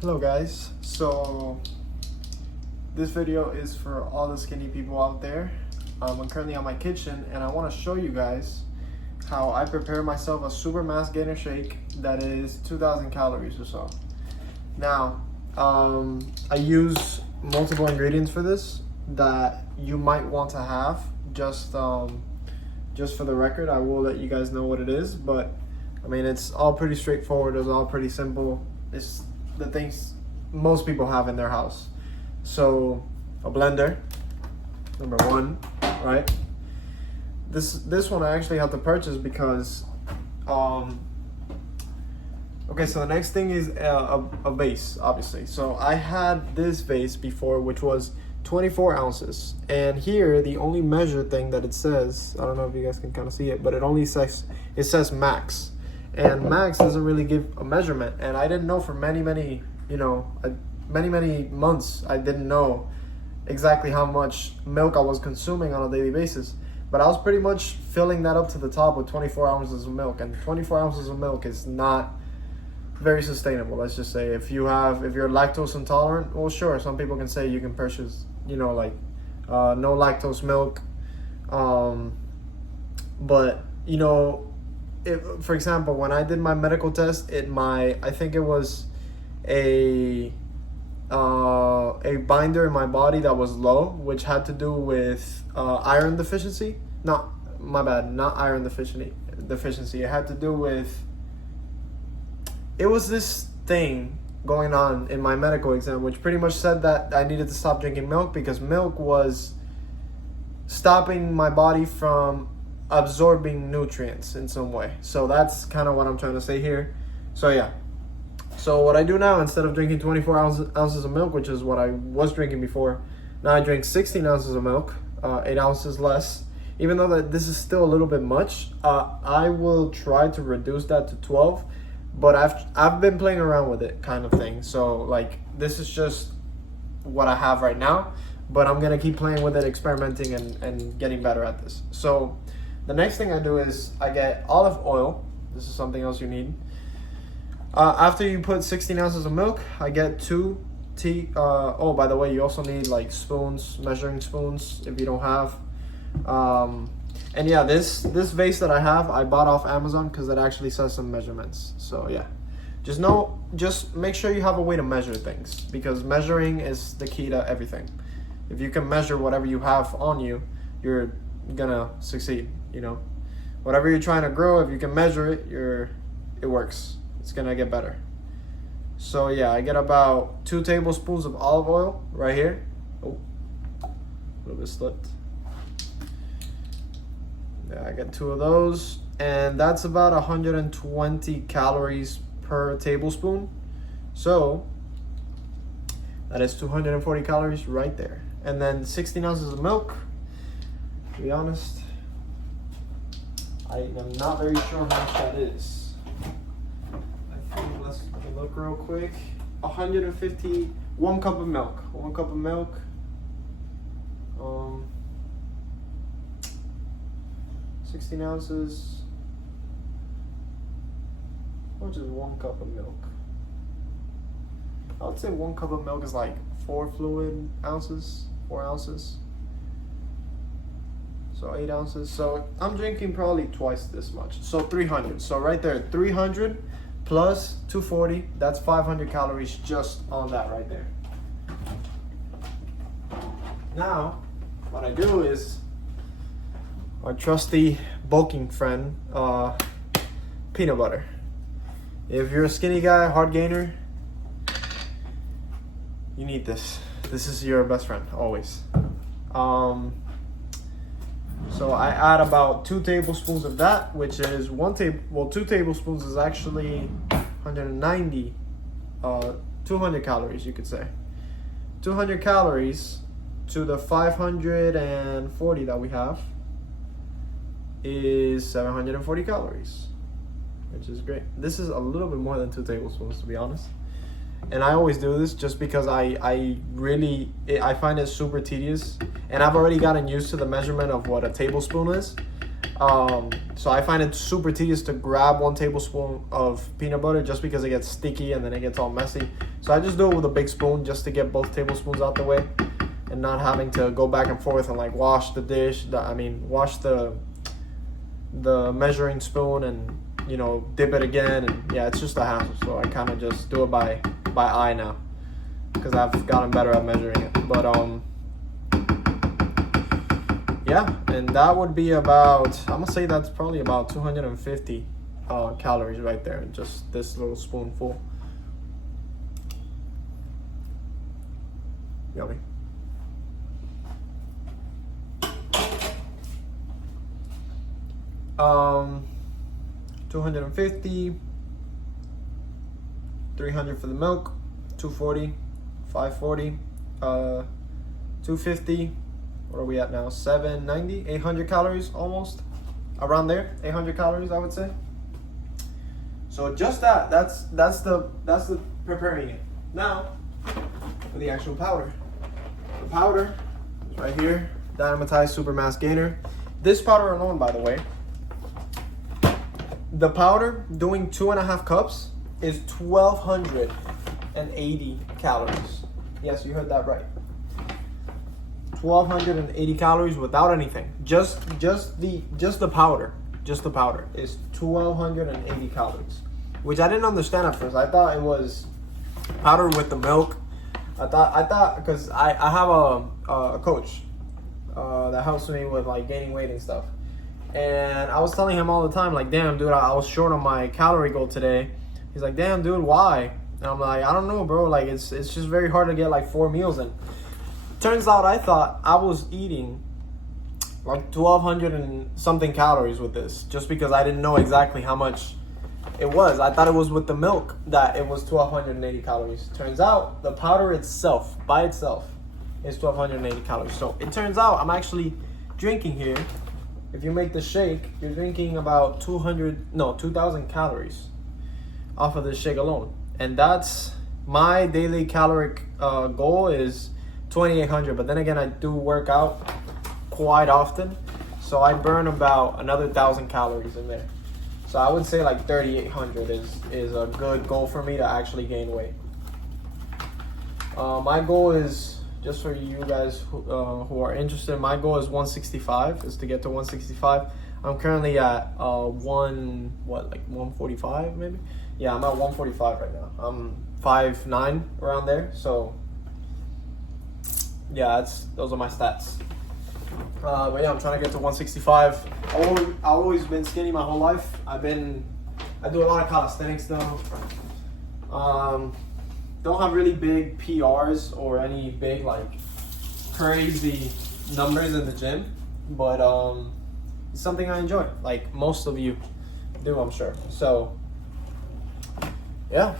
Hello guys, so this video is for all the skinny people out there. I'm currently on my kitchen and I want to show you guys how I prepare myself a super mass gainer shake that is 2,000 calories or so. Now, I use multiple ingredients for this that you might want to have. Just for the record, I will let you guys know what it is, but I mean, it's all pretty straightforward. It's all pretty simple. It's the things most people have in their house. So a blender, number one, right? This one I actually have to purchase because okay, so the next thing is a vase, obviously. So I had this vase before, which was 24 ounces, and here the only measure thing that it says, I don't know if you guys can kind of see it, but it says max, and max doesn't really give a measurement. And I didn't know for many months, I didn't know exactly how much milk I was consuming on a daily basis, but I was pretty much filling that up to the top with 24 ounces of milk, and 24 ounces of milk is not very sustainable. Let's just say if you're lactose intolerant, well, sure, some people can say you can purchase, no lactose milk, but if, for example, when I did my medical test, I think it was a binder in my body that was low, which had to do with iron deficiency. Not iron deficiency. It had to do with, it was this thing going on in my medical exam, which pretty much said that I needed to stop drinking milk because milk was stopping my body from absorbing nutrients in some way. So that's kind of what I'm trying to say here. So yeah. So what I do now, instead of drinking 24 ounces of milk, which is what I was drinking before, now I drink 16 ounces of milk, 8 ounces less. Even though that this is still a little bit much, I will try to reduce that to 12. But I've been playing around with it, kind of thing. So like, this is just what I have right now, but I'm gonna keep playing with it, experimenting and getting better at this. So the next thing I do is I get olive oil. This is something else you need. After you put 16 ounces of milk, I get 2 oh, by the way, you also need like spoons, measuring spoons if you don't have. And yeah, this vase that I have, I bought off Amazon because it actually says some measurements. So yeah, just make sure you have a way to measure things, because measuring is the key to everything. If you can measure whatever you have on you, you're gonna succeed. Whatever you're trying to grow, if you can measure it, it works. It's gonna get better. So yeah, I get about 2 tablespoons of olive oil right here. Oh, a little bit slipped. Yeah, I get 2 of those, and that's about 120 calories per tablespoon. So that is 240 calories right there. And then 16 ounces of milk. To be honest, I am not very sure how much that is. I think let's look real quick. 150, 1 cup of milk. 1 cup of milk. 16 ounces. How much is 1 cup of milk? I would say 1 cup of milk is like 4 ounces. So 8 ounces. So I'm drinking probably twice this much. So 300. So right there, 300 plus 240. That's 500 calories just on that right there. Now, what I do is our trusty bulking friend, peanut butter. If you're a skinny guy, hard gainer, you need this. This is your best friend, always. So I add about 2 tablespoons of that, which is 2 tablespoons is actually 190, 200 calories, you could say. 200 calories to the 540 that we have is 740 calories, which is great. This is a little bit more than 2 tablespoons, to be honest. And I always do this just because I find it super tedious, and I've already gotten used to the measurement of what a tablespoon is. So I find it super tedious to grab 1 tablespoon of peanut butter just because it gets sticky and then it gets all messy. So I just do it with a big spoon just to get both tablespoons out the way and not having to go back and forth and like wash the dish. Wash the measuring spoon and, you know, dip it again. And yeah, it's just a hassle. So I kind of just do it by eye now because I've gotten better at measuring it. But yeah, and that would be about, I'm gonna say that's probably about 250 calories right there, just this little spoonful. Yummy. Um, 250, 300 for the milk, 240, 540, 250. What are we at now? 790, 800 calories almost, around there. 800 calories, I would say. So just that's the preparing it. Now for the actual powder. The powder is right here, Dynamatized Supermass Gainer. This powder alone, by the way, the powder doing 2.5 cups is 1,280 calories. Yes, you heard that right. 1,280 calories without anything. Just the powder. Just the powder is 1,280 calories, which I didn't understand at first. I thought it was powder with the milk. I thought because I have a coach that helps me with like gaining weight and stuff. And I was telling him all the time, like, damn, dude, I was short on my calorie goal today. He's like, damn, dude, why? And I'm like, I don't know, bro. Like, it's just very hard to get like 4 meals in. Turns out I thought I was eating like 1,200 and something calories with this, just because I didn't know exactly how much it was. I thought it was with the milk that it was 1,280 calories. Turns out the powder itself, by itself, is 1,280 calories. So it turns out I'm actually drinking here. If you make the shake, you're drinking about 2,000 calories off of this shake alone. And that's my daily caloric goal is 2,800. But then again, I do work out quite often. So I burn about another 1,000 calories in there. So I would say like 3,800 is a good goal for me to actually gain weight. My goal is, just for you guys who are interested, my goal is 165, is to get to 165. I'm currently at 145 maybe? Yeah, I'm at 145 right now. I'm 5'9", around there. So yeah, those are my stats. But yeah, I'm trying to get to 165. I've always been skinny my whole life. I do a lot of calisthenics though. Don't have really big PRs or any big like crazy numbers in the gym, but it's something I enjoy, like most of you do, I'm sure. So yeah,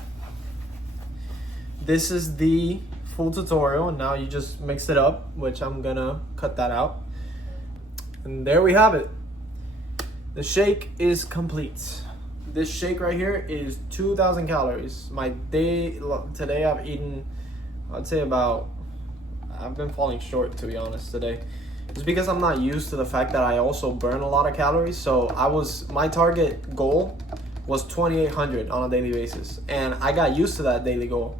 this is the full tutorial, and now you just mix it up, which I'm gonna cut that out. And there we have it. The shake is complete. This shake right here is 2,000 calories. My day today, I've eaten, I'd say I've been falling short, to be honest, today. It's because I'm not used to the fact that I also burn a lot of calories. So my target goal was 2,800 on a daily basis. And I got used to that daily goal.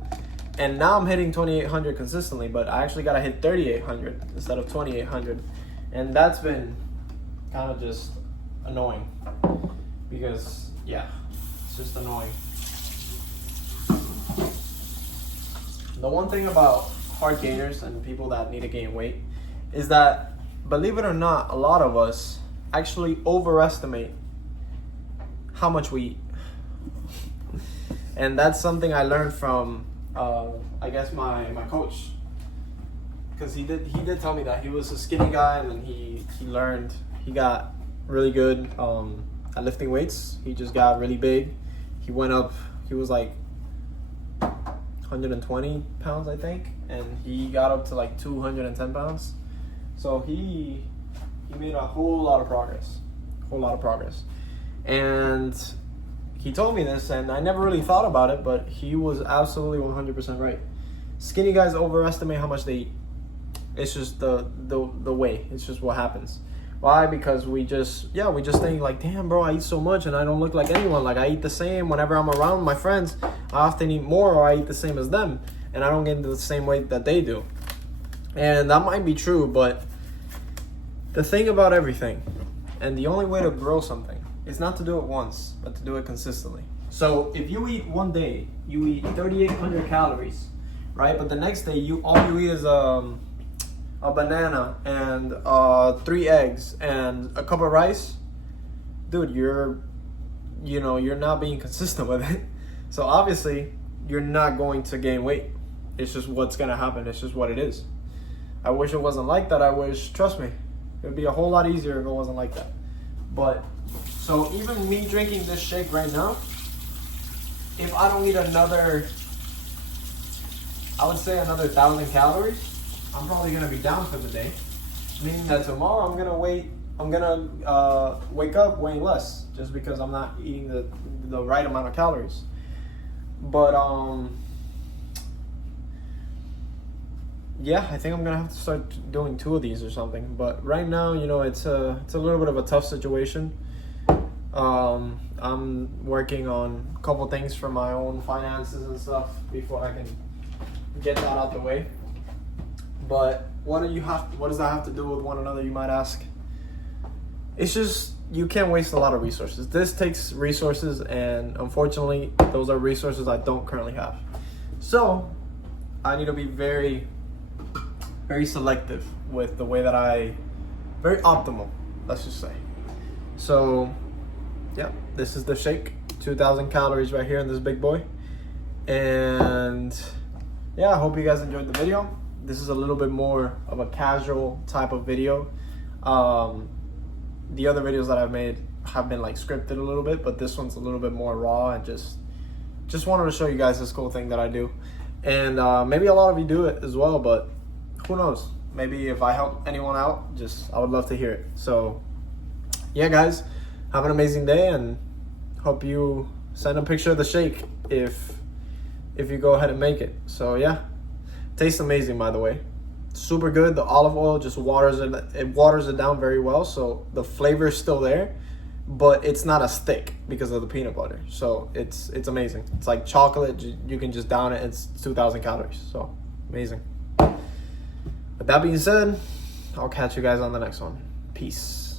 And now I'm hitting 2,800 consistently, but I actually got to hit 3,800 instead of 2,800. And that's been kind of just annoying because, yeah, it's just annoying. The one thing about hard gainers and people that need to gain weight is that, believe it or not, a lot of us actually overestimate how much we eat. And that's something I learned from, I guess, my coach. Because he did tell me that he was a skinny guy, and then he got really good at lifting weights. He just got really big. He was like 120 pounds, I think, and he got up to like 210 pounds. So he made a whole lot of progress. And he told me this, and I never really thought about it, but he was absolutely 100% right. Skinny guys overestimate how much they eat. It's just the way. It's just what happens. Why? Because we just think like, damn, bro, I eat so much and I don't look like anyone. Like, I eat the same whenever I'm around my friends. I often eat more, or I eat the same as them, and I don't get into the same weight that they do. And that might be true, but the thing about everything, and the only way to grow something, is not to do it once, but to do it consistently. So if you eat one day, you eat 3,800 calories, right? But the next day, all you eat is a banana and 3 eggs and a cup of rice. Dude, you're not being consistent with it. So obviously, you're not going to gain weight. It's just what's gonna happen. It's just what it is. I wish it wasn't like that. Trust me, it would be a whole lot easier if it wasn't like that. But, so even me drinking this shake right now, if I don't eat another 1,000 calories, I'm probably gonna be down for the day. Meaning that tomorrow I'm gonna wake up weighing less, just because I'm not eating the right amount of calories. But yeah, I think I'm gonna have to start doing 2 of these or something. But right now, it's a little bit of a tough situation. I'm working on a couple things for my own finances and stuff before I can get that out the way. But what does that have to do with one another, you might ask? It's just, you can't waste a lot of resources. This takes resources, and unfortunately, those are resources I don't currently have. So I need to be very, very selective with the way that very optimal, let's just say. So yeah, this is the shake, 2,000 calories right here in this big boy. And yeah, I hope you guys enjoyed the video. This is a little bit more of a casual type of video. The other videos that I've made have been like scripted a little bit, but this one's a little bit more raw, and just wanted to show you guys this cool thing that I do. And maybe a lot of you do it as well, but who knows? Maybe if I help anyone out, I would love to hear it. So yeah, guys, have an amazing day, and hope you send a picture of the shake if you go ahead and make it. So yeah, tastes amazing, by the way. Super good. The olive oil just waters it down very well, so the flavor is still there, but it's not as thick because of the peanut butter. So it's amazing. It's like chocolate. You can just down it. It's 2,000 calories. So amazing. With that being said, I'll catch you guys on the next one. Peace.